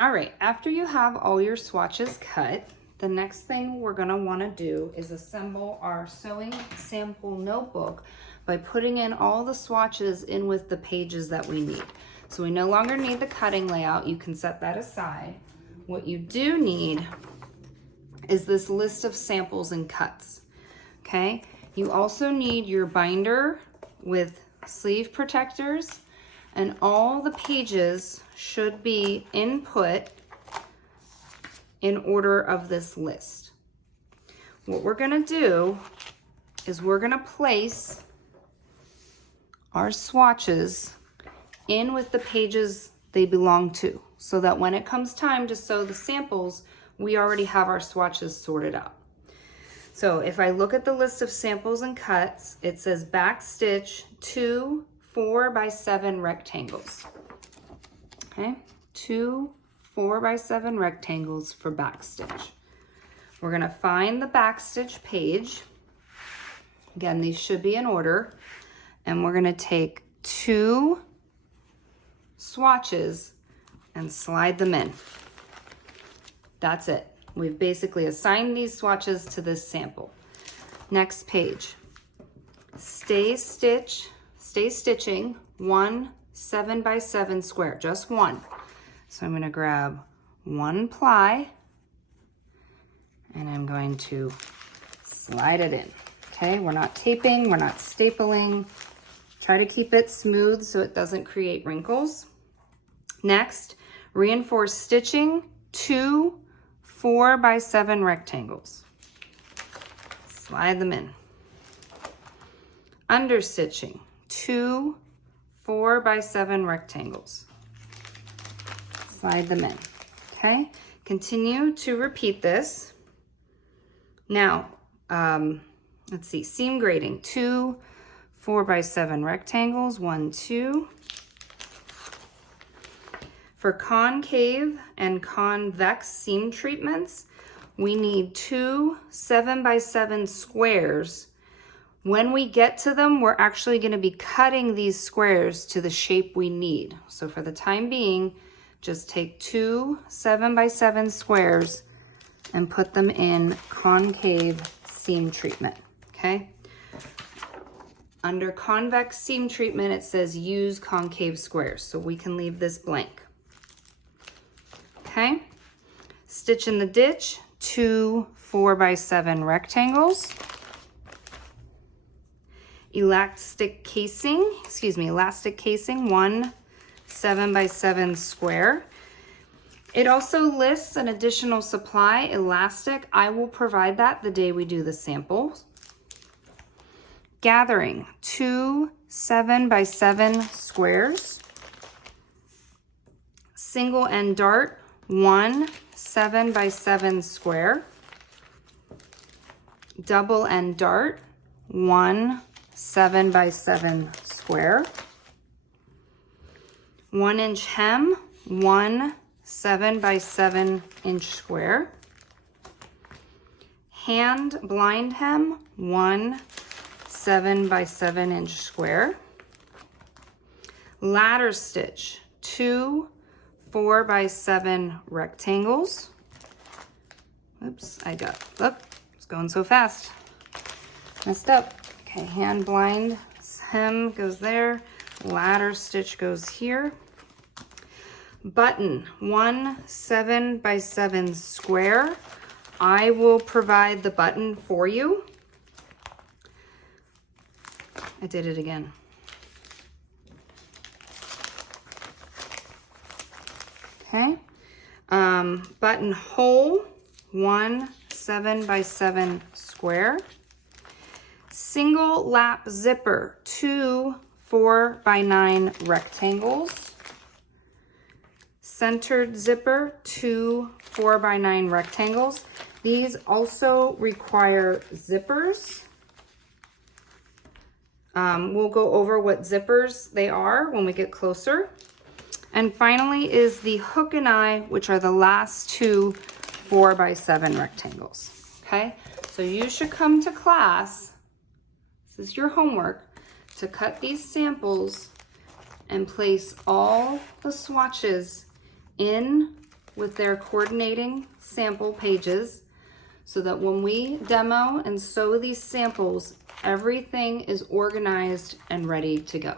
All right, after you have all your swatches cut, the next thing we're gonna wanna do is assemble our sewing sample notebook by putting in all the swatches in with the pages that we need. So we no longer need the cutting layout. You can set that aside. What you do need is this list of samples and cuts, okay? You also need your binder with sleeve protectors, and all the pages should be input in order of this list. What we're gonna do is we're gonna place our swatches in with the pages they belong to, so that when it comes time to sew the samples, we already have our swatches sorted out. So if I look at the list of samples and cuts, it says back stitch 2 4x7 rectangles. Okay, 2 4x7 rectangles for back stitch. We're gonna find the back stitch page. Again, these should be in order. And we're gonna take 2 swatches and slide them in. That's it. We've basically assigned these swatches to this sample. Next page. Stay stitching 1 7x7 square, just one. So I'm gonna grab 1 ply and I'm going to slide it in. Okay, we're not taping, we're not stapling. Try to keep it smooth so it doesn't create wrinkles. Next, reinforce stitching 2 4x7 rectangles. Slide them in. Understitching 2 4x7 rectangles. Slide them in. Okay, continue to repeat this. Now, let's see, seam grading 2 4x7 rectangles, 1 2. For concave and convex seam treatments, we need 2 7x7 squares. When we get to them, we're actually going to be cutting these squares to the shape we need. So for the time being, just take 2 7x7 squares and put them in concave seam treatment, okay? Under convex seam treatment, it says use concave squares, so we can leave this blank. Okay, stitch in the ditch 2 4x7 rectangles. Elastic casing 1 7x7 square. It also lists an additional supply, elastic. I will provide that the day we do the samples. Gathering 2 7x7 squares. Single end dart 1 7x7 square. Double end dart 1 7x7 square. 1 inch hem 1 7x7 inch square. Hand blind hem 1 7x7 inch square. Ladder stitch 2 4x7 rectangles. Oops, it's going so fast. Messed up. Okay, hand blind hem goes there. Ladder stitch goes here. Button 1 7x7 square. I will provide the button for you. I did it again. Okay, buttonhole 1 7x7 square. Single lap zipper 2 4x9 rectangles. Centered zipper 2 4x9 rectangles. These also require zippers. We'll go over what zippers they are when we get closer. And finally is the hook and eye, which are the last 2 4x7 rectangles. Okay, so you should come to class, this is your homework, to cut these samples and place all the swatches in with their coordinating sample pages so that when we demo and sew these samples, everything is organized and ready to go.